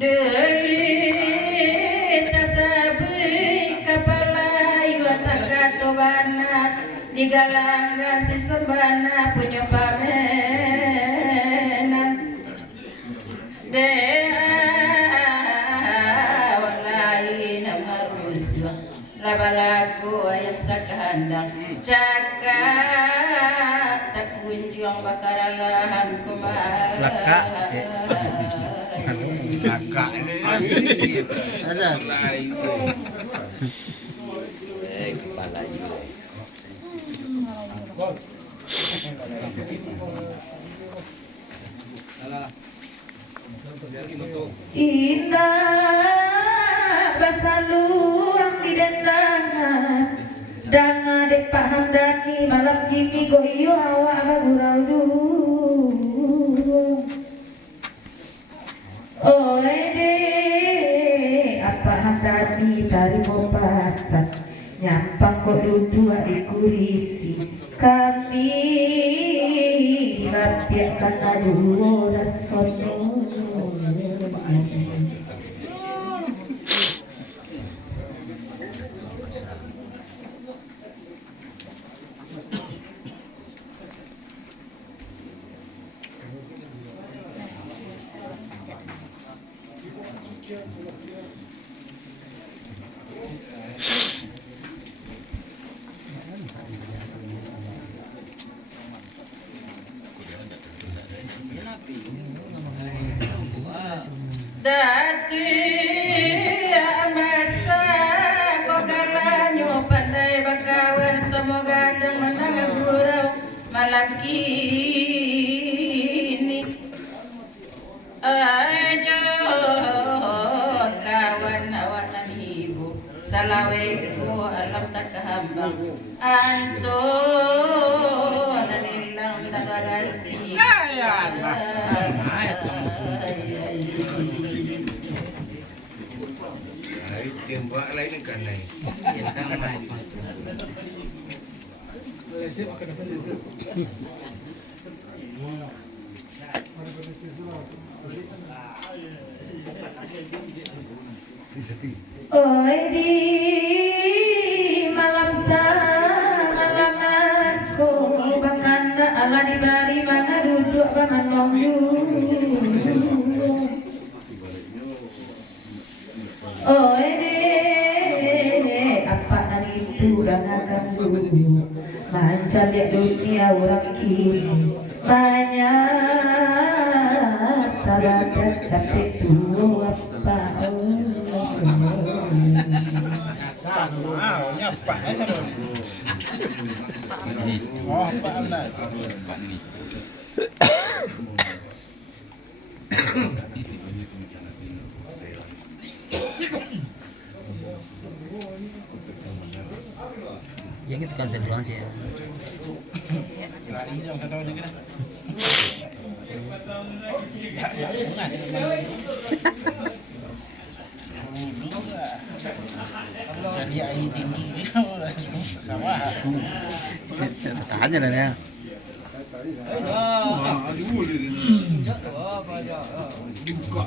Deui tasabeuy kapalai watakatobana digalangga sisembana punya pamenan walai namaruswa labalaku ayam sakandang cakap tak kunjung bakaralahan kumaha Laka ini. Asal? Kepala juga. Indah basaluang di dendangan danga dek Pak Hamdani malam kini goyo awak bagurau Oede apa Hamdani dari Mopasan nyampang kok dua dikurisi kami dilampiakan aduh rasono Dati masa kogalanyo pandai bakawan semoga dan menang gurau malam kini ayo kawan awanan ibu salaweku alam tak kehambang anto nanilang nabalanti Tembak lain kan lain. Oi di malam aku bakanda ala di bari mana duduk bangan longyu Oi apa hari itu dan akan dulu lancar lihat dunia orang kini banyak sahabat capek dulu apa Nyapa Oh, Pak Amna. Yang itu kan saya doang sih ya. Jadi air tinggi sama. Tanya dah ya. Dibuka